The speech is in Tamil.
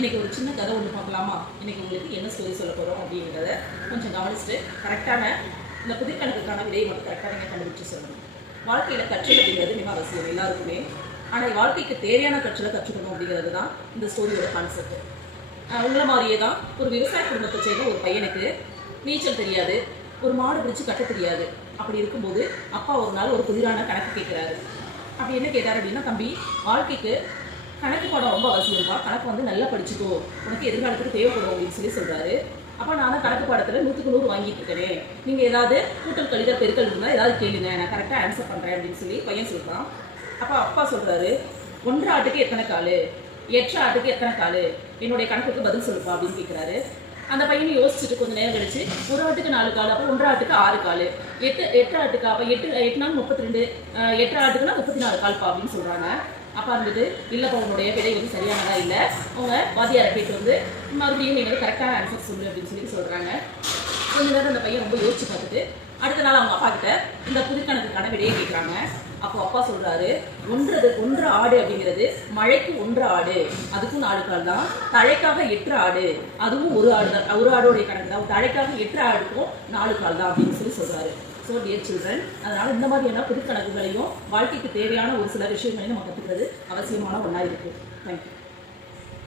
இன்றைக்கி ஒரு சின்ன கதை ஒன்று பார்க்கலாமா? இன்றைக்கி உங்களுக்கு என்ன ஸ்டோரி சொல்ல போகிறோம் அப்படிங்கிறத கொஞ்சம் கவனிச்சுட்டு கரெக்டான இந்த புதிர்கணக்குக்கான விடையை மட்டும் கரெக்டாக நீங்கள் கண்டுபிடிச்சி சொல்லணும். வாழ்க்கையில் கற்றல் அப்படிங்கிறது மிக அவசியம் எல்லாருக்குமே. ஆனால் வாழ்க்கைக்கு தேவையான கற்றலை கற்றுக்கணும் அப்படிங்கிறது தான் இந்த ஸ்டோரியோட கான்செப்ட். உங்களை மாதிரியே தான் ஒரு விவசாய குடும்பத்தை சேர்ந்த ஒரு பையனுக்கு நீச்சல் தெரியாது, ஒரு மாடு பிடிச்சி கட்ட தெரியாது. அப்படி இருக்கும்போது அப்பா ஒரு நாள் ஒரு புதிரான கணக்கு கேட்குறாரு. அப்படி என்ன கேட்டார் அப்படின்னா, தம்பி, வாழ்க்கைக்கு கணக்கு பாடம் ரொம்ப அவசியம்ப்பா, கணக்கு வந்து நல்லா படிச்சுக்கோ, உனக்கு எதிர்காலத்துக்கு தேவைப்படும் அப்படின்னு சொல்கிறாரு. அப்போ நான் தான் கணக்கு பாடத்தில் 100க்கு 100 வாங்கிட்டு இருக்கேன், நீங்கள் ஏதாவது கூட்டல் கழிதல் பெருக்கல் இருந்தால் ஏதாவது கேளுங்க, நான் கரெக்டாக ஆன்சர் பண்ணுறேன் அப்படின்னு சொல்லி பையன் சொல்கிறான். அப்போ அப்பா சொல்கிறாரு, 1 ஆட்டுக்கு எத்தனை கால், 8 ஆட்டுக்கு எத்தனை கால், என்னுடைய கணக்குக்கு பதில் சொல்லுப்பா அப்படின்னு கேட்குறாரு. அந்த பையனை யோசிச்சுட்டு கொஞ்சம் நேரம் கழிச்சு, 1 ஆட்டுக்கு 4 கால், அப்போ 1 ஆட்டுக்கு 6 கால், 8 ஆட்டுக்கு அப்போ 8 நாள் 32, 8 ஆட்டுக்குன்னா 34 கால்ப்பா அப்படின்னு சொல்கிறாங்க. அப்பா இருந்துட்டு, இல்லைப்பா உன்னுடைய விடை வந்து சரியானதா இல்லை, அவங்க வாத்தியாரை கேட்டு வந்து மறுபடியும் நீங்கள் கரெக்டான ஆன்சர் சொல்லு அப்படின்னு சொல்லி சொல்கிறாங்க. கொஞ்ச நேரம் அந்த பையன் ரொம்ப யோசிச்சு பார்த்துட்டு அடுத்த நாள் அவங்க அப்பா கிட்ட இந்த புதுக்கணக்குக்கான விடையை கேட்குறாங்க. அப்போ அப்பா சொல்கிறாரு, ஒன்று ஆடு அப்படிங்கிறது மழைக்கு 1 ஆடு, அதுக்கும் 4 கால் தான். தழைக்காக 8 ஆடு, அதுவும் ஒரு ஆடு தான், ஒரு ஆடோடைய கணக்கு தான். தழைக்காக 8 ஆடுக்கும் 4 கால் தான் அப்படின்னு சொல்கிறாரு. ஸோ டியர் சில்ட்ரன், அதனால் இந்த மாதிரியான புதுக்கணக்குகளையும் வாழ்க்கைக்கு தேவையான ஒரு சில விஷயங்களையும் நம்ம கற்றுக்கிறது அவசியமான ஒன்றா இருக்குது. தேங்க்யூ.